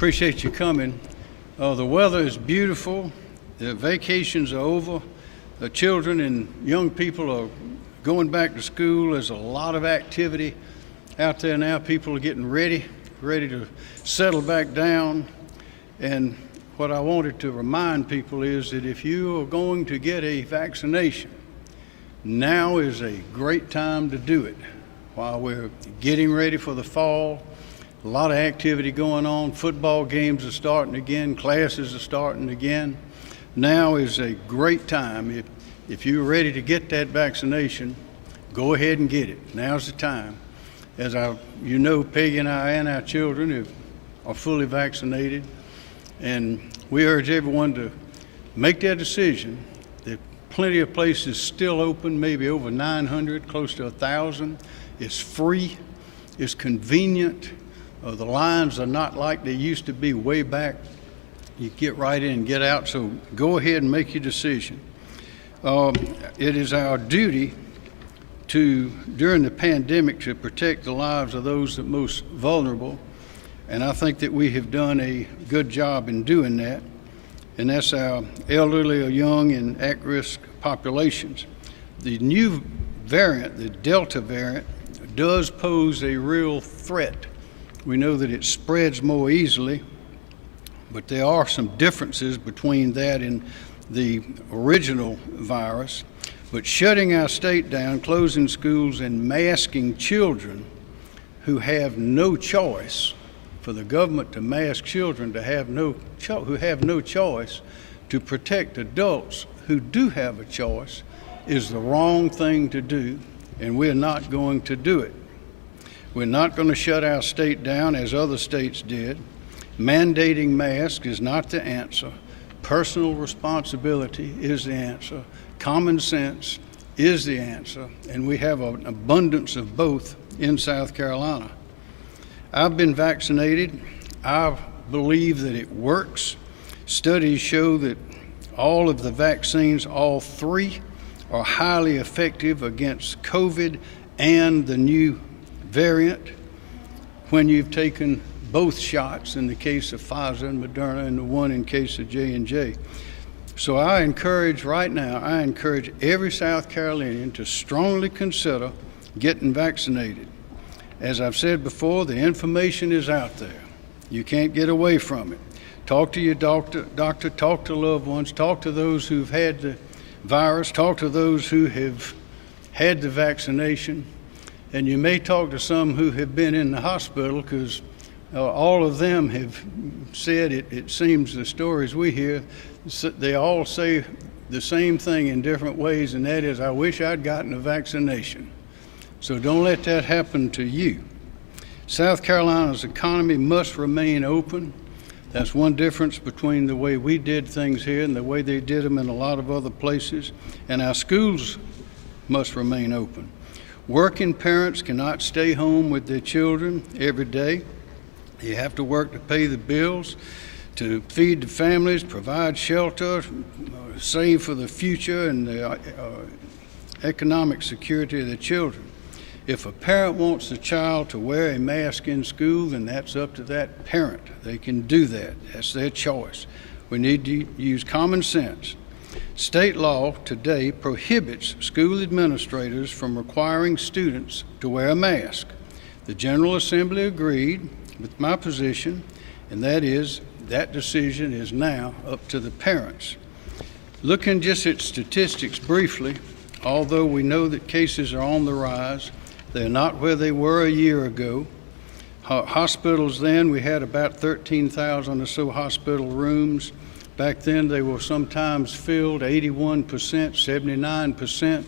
appreciate you coming. The weather is beautiful. The vacations are over. The children and young people are going back to school. There's a lot of activity out there now. People are getting ready to settle back down. And what I wanted to remind people is that if you are going to get a vaccination, now is a great time to do it. While we're getting ready for the fall, a lot of activity going on. Football games are starting again. Classes are starting again. Now is a great time. If you're ready to get that vaccination, go ahead and get it. Now's the time. As you know, Peggy and I and our children are fully vaccinated, and we urge everyone to make that decision. There are plenty of places still open, maybe over 900, close to 1,000. It's free. It's convenient. The lines are not like they used to be way back. You get right in and get out, so go ahead and make your decision. It is our duty during the pandemic, to protect the lives of those that are most vulnerable, and I think that we have done a good job in doing that, and that's our elderly or young and at-risk populations. The new variant, the Delta variant, does pose a real threat. We know that it spreads more easily, but there are some differences between that and the original virus. But shutting our state down, closing schools, and masking children who have no choice, for the government to mask children who have no choice to protect adults who do have a choice, is the wrong thing to do, and we're not going to do it. We're not going to shut our state down as other states did. Mandating masks is not the answer. Personal responsibility is the answer. Common sense is the answer, and we have an abundance of both in South Carolina. I've been vaccinated. I believe that it works. Studies show that all of the vaccines, all three, are highly effective against COVID and the new variant when you've taken both shots, in the case of Pfizer and Moderna, and the one in case of J&J. So I encourage every South Carolinian to strongly consider getting vaccinated. As I've said before, the information is out there. You can't get away from it. Talk to your doctor, talk to loved ones, talk to those who've had the virus, talk to those who have had the vaccination, and you may talk to some who have been in the hospital, because all of them have said, it seems the stories we hear, they all say the same thing in different ways, and that is, I wish I'd gotten a vaccination. So don't let that happen to you. South Carolina's economy must remain open. That's one difference between the way we did things here and the way they did them in a lot of other places. And our schools must remain open. Working parents cannot stay home with their children every day. You have to work to pay the bills, to feed the families, provide shelter, save for the future and the economic security of the children. If a parent wants a child to wear a mask in school, then that's up to that parent. They can do that. That's their choice. We need to use common sense. State law today prohibits school administrators from requiring students to wear a mask. The General Assembly agreed with my position, and that is, that decision is now up to the parents. Looking just at statistics briefly, although we know that cases are on the rise, they're not where they were a year ago. Hospitals then, we had about 13,000 or so hospital rooms. Back then they were sometimes filled 81%, 79%,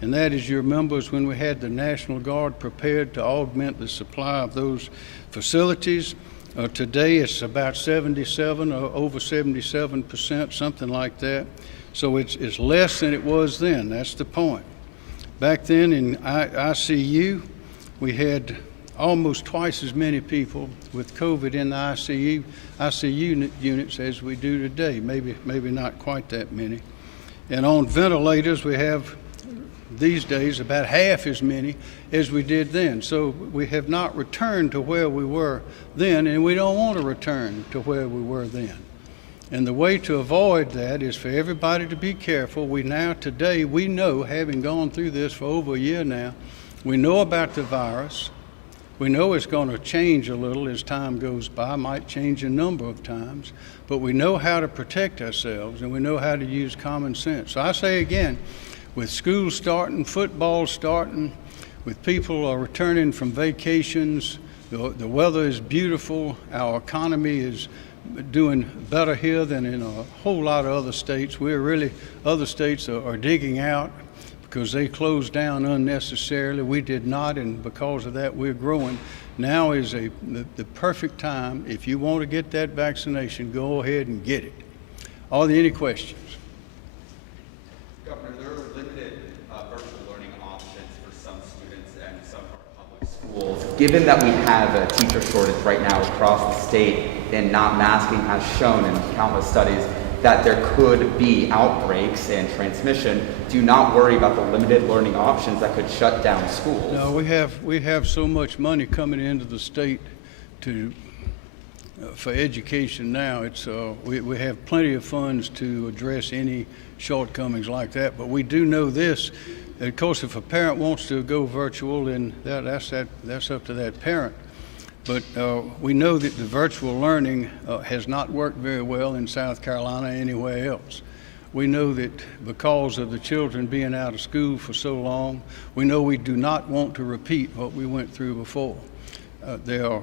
and that, as you remember, is when we had the National Guard prepared to augment the supply of those facilities. Today it's about 77 or over 77%, something like that. So it's less than it was then. That's the point. Back then in ICU, we had almost twice as many people with COVID in the ICU units as we do today, maybe not quite that many. And on ventilators, we have these days about half as many as we did then. So we have not returned to where we were then, and we don't want to return to where we were then. And the way to avoid that is for everybody to be careful. Today, we know, having gone through this for over a year now, we know about the virus. We know it's going to change a little as time goes by, might change a number of times, but we know how to protect ourselves and we know how to use common sense. So I say again, with school starting, football starting, with people returning from vacations, the weather is beautiful, our economy is doing better here than in a whole lot of other states. Other states are digging out because they closed down unnecessarily. We did not, and because of that, we're growing. Now is the perfect time. If you want to get that vaccination, go ahead and get it. Are there any questions? Governor, there are limited virtual learning options for some students and some public schools. Given that we have a teacher shortage right now across the state, and not masking has shown in countless studies that there could be outbreaks and transmission, do not worry about the limited learning options that could shut down schools. No, we have so much money coming into the state for education now. We have plenty of funds to address any shortcomings like that. But we do know this. Of course, if a parent wants to go virtual, then that's up to that parent. But we know that the virtual learning has not worked very well in South Carolina or anywhere else. We know that because of the children being out of school for so long, we know we do not want to repeat what we went through before. There are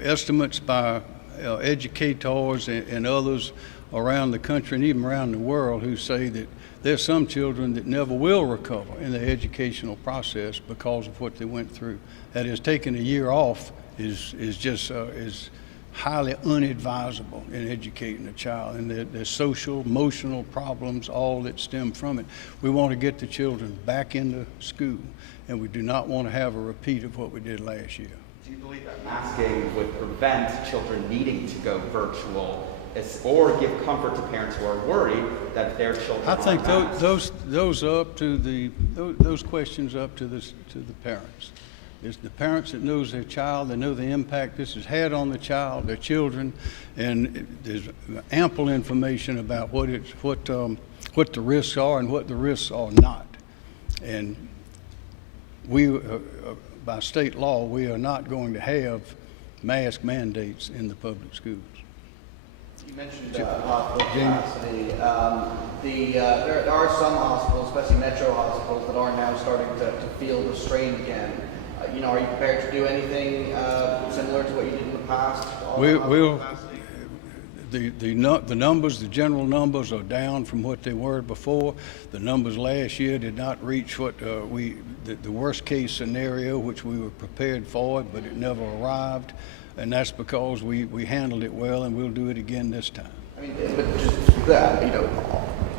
estimates by educators and others around the country and even around the world who say that there's some children that never will recover in their educational process because of what they went through. That is, taking a year off is highly unadvisable in educating a child, and there's social, emotional problems, all that stem from it. We want to get the children back into school, and we do not want to have a repeat of what we did last year. Do you believe that masking would prevent children needing to go virtual, or give comfort to parents who are worried that their children? I think those are up to those questions up to the parents. It's the parents that knows their child, they know the impact this has had on the child, their children, and there's ample information about what the risks are and what the risks are not. And we, by state law, we are not going to have mask mandates in the public schools. You mentioned hospital capacity. There are some hospitals, especially metro hospitals, that are now starting to feel the strain again. Are you prepared to do anything similar to what you did in the past? The numbers, the general numbers are down from what they were before. The numbers last year did not reach what the worst case scenario, which we were prepared for, but it never arrived. And that's because we handled it well, and we'll do it again this time. I mean, but just that,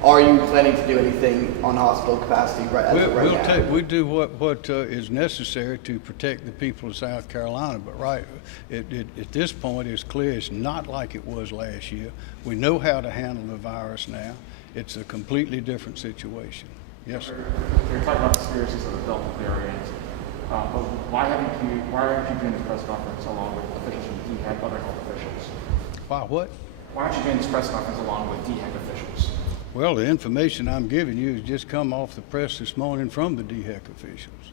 are you planning to do anything on hospital capacity right now? We do what is necessary to protect the people of South Carolina, but at this point, it's clear it's not like it was last year. We know how to handle the virus now. It's a completely different situation. Yes, sir. You're talking about the seriousness of the Delta variant. But why aren't you doing this press conference along with officials from DHEC, other health officials? Why what? Why aren't you doing this press conference along with DHEC officials? Well, the information I'm giving you has just come off the press this morning from the DHEC officials.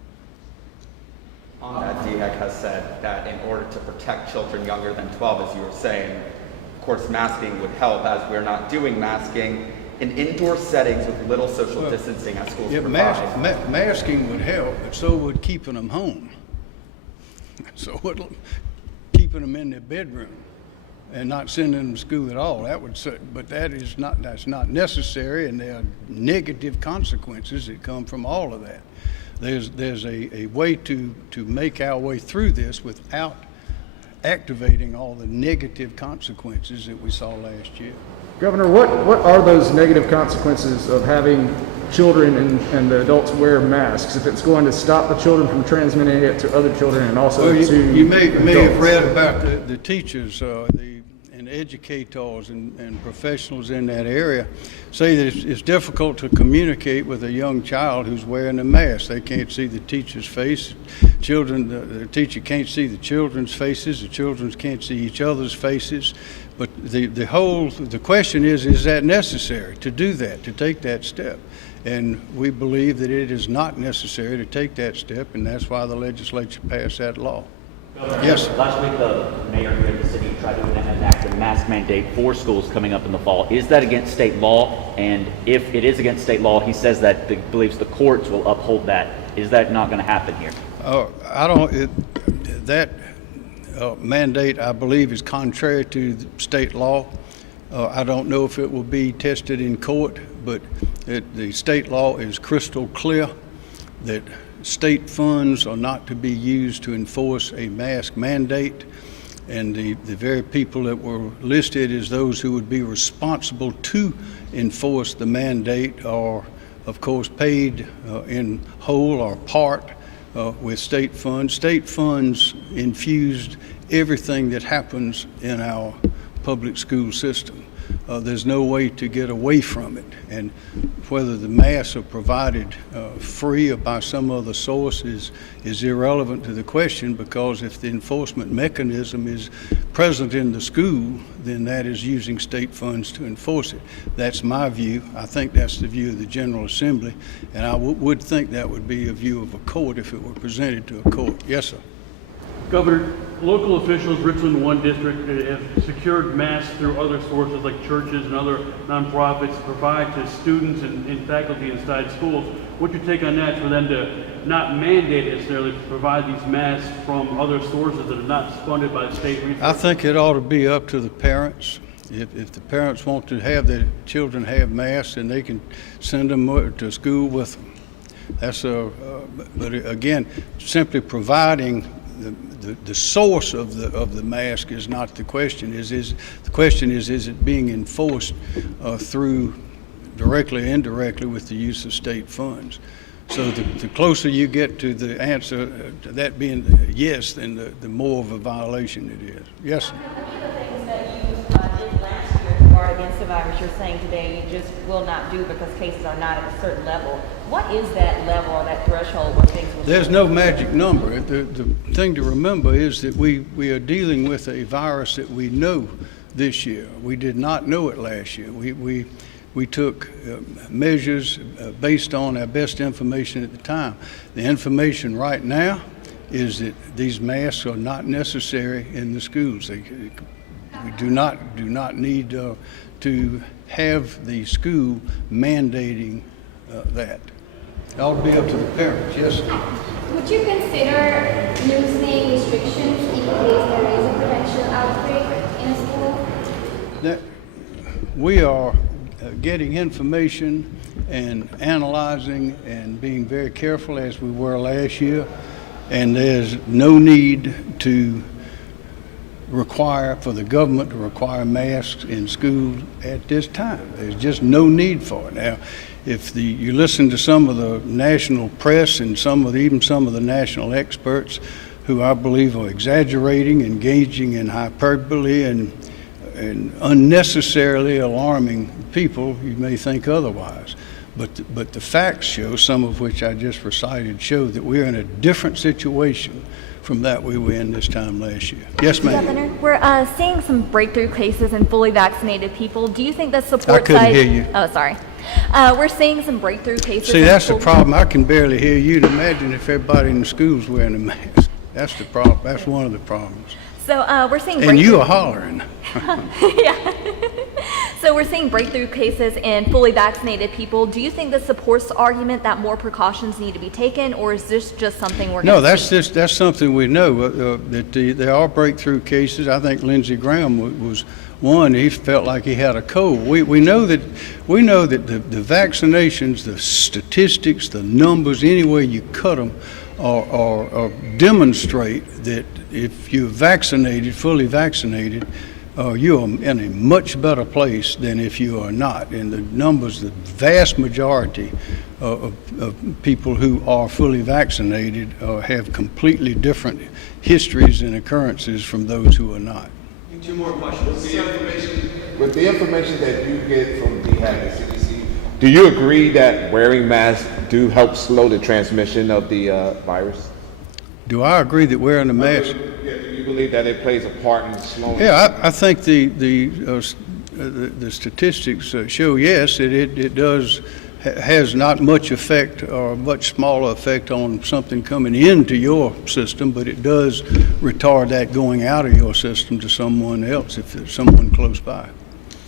On that, DHEC has said that in order to protect children younger than 12, as you were saying, of course, masking would help, as we're not doing masking in indoor settings with little social distancing at schools. Yeah, masking would help, but so would keeping them home. So would keeping them in their bedroom and not sending them to school at all. That's not necessary, and there are negative consequences that come from all of that. There's a way to make our way through this without activating all the negative consequences that we saw last year. Governor, what are those negative consequences of having children and the adults wear masks if it's going to stop the children from transmitting it to other children and also to you may adults? have read about the teachers and educators and professionals in that area say that it's difficult to communicate with a young child who's wearing a mask. They can't see the teacher's face. The teacher can't see the children's faces. The children can't see each other's faces. But the question is that necessary to do that, to take that step? And we believe that it is not necessary to take that step, and that's why the legislature passed that law. Yes. Last week, the mayor here in the city tried to enact a mask mandate for schools coming up in the fall. Is that against state law? And if it is against state law, he says that believes the courts will uphold that. Is that not going to happen here? That mandate, I believe, is contrary to state law. I don't know if it will be tested in court, but the state law is crystal clear that state funds are not to be used to enforce a mask mandate, and the very people that were listed as those who would be responsible to enforce the mandate are, of course, paid in whole or part with state funds. State funds infused everything that happens in our public school system. There's no way to get away from it. And whether the masks are provided free or by some other source is irrelevant to the question, because if the enforcement mechanism is present in the school, then that is using state funds to enforce it. That's my view. I think that's the view of the General Assembly, and I would think that would be a view of a court if it were presented to a court. Yes, sir. Governor, local officials, Richland 1 district, have secured masks through other sources like churches and other nonprofits to provide to students and faculty inside schools. What's your take on that, for them to not mandate necessarily to provide these masks from other sources that are not funded by state resources? I think it ought to be up to the parents. If the parents want to have their children have masks, then they can send them to school with them. But again, simply providing the source of the mask is not the question. The question is it being enforced through directly or indirectly with the use of state funds? So the closer you get to the answer to that being yes, then the more of a violation it is. Yes. Many of the things that you did last year to guard against the virus, you're saying today you just will not do because cases are not at a certain level. What is that level or that threshold where things will There's no magic number. The thing to remember is that we are dealing with a virus that we know this year. We did not know it last year. We took measures based on our best information at the time. The information right now is that these masks are not necessary in the schools. We do not need to have the school mandating that. It ought to be up to the parents. Yes. Would you consider loosening restrictions in case there is a potential outbreak in a school? That we are getting information and analyzing and being very careful as we were last year, and there's no need to for the government to require masks in school at this time. There's just no need for it. Now, if you listen to some of the national press and even some of the national experts who I believe are exaggerating, engaging in hyperbole and unnecessarily alarming people, you may think otherwise. But the facts show, some of which I just recited, show that we're in a different situation from that we were in this time last year. Yes, ma'am. Governor, we're seeing some breakthrough cases in fully vaccinated people. Do you think that support I couldn't hear you. Oh, sorry. We're seeing some breakthrough cases. See, that's the problem. I can barely hear you. Imagine if everybody in the school's wearing a mask. That's the problem. That's one of the problems. So we're seeing And you are hollering. Yeah. So we're seeing breakthrough cases in fully vaccinated people. Do you think this supports the argument that more precautions need to be taken, or is this just something we're No, going to see? that's something we know, that there are breakthrough cases. I think Lindsey Graham was one. He felt like he had a cold. We know that the vaccinations, the statistics, the numbers, any way you cut them, are demonstrate that if you're vaccinated, fully vaccinated, you are in a much better place than if you are not. And the numbers, the vast majority of people who are fully vaccinated have completely different histories and occurrences from those who are not. Two more questions. With the information that you get from DHAC and CDC, do you agree that wearing masks do help slow the transmission of the virus? Do I agree that wearing a mask? Yeah, do you believe that it plays a part in slowing? Yeah, I think the statistics show yes, it does has not much effect or much smaller effect on something coming into your system, but it does retard that going out of your system to someone else if there's someone close by.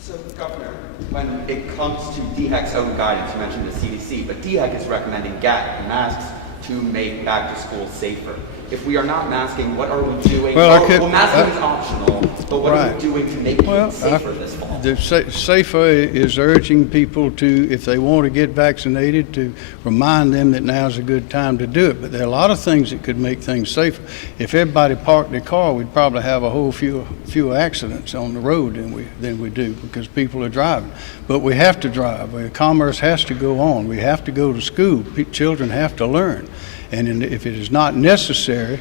So, Governor, when it comes to DHEC's own guidance, you mentioned the CDC, but DHEC is recommending masks to make back to school safer. If we are not masking, what are we doing? Well, masking is optional, but what are we doing to make kids safer this fall? The safer is urging people to, if they want to get vaccinated, to remind them that now's a good time to do it. But there are a lot of things that could make things safer. If everybody parked their car, we'd probably have a whole fewer accidents on the road than we do because people are driving. But we have to drive. Commerce has to go on. We have to go to school. Children have to learn. And if it is not necessary,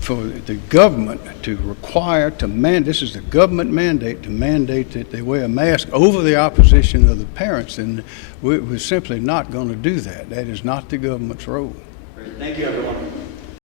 for the government to require this is the government mandate to mandate that they wear a mask over the opposition of the parents, then we're simply not going to do that. That is not the government's role. Thank you, everyone.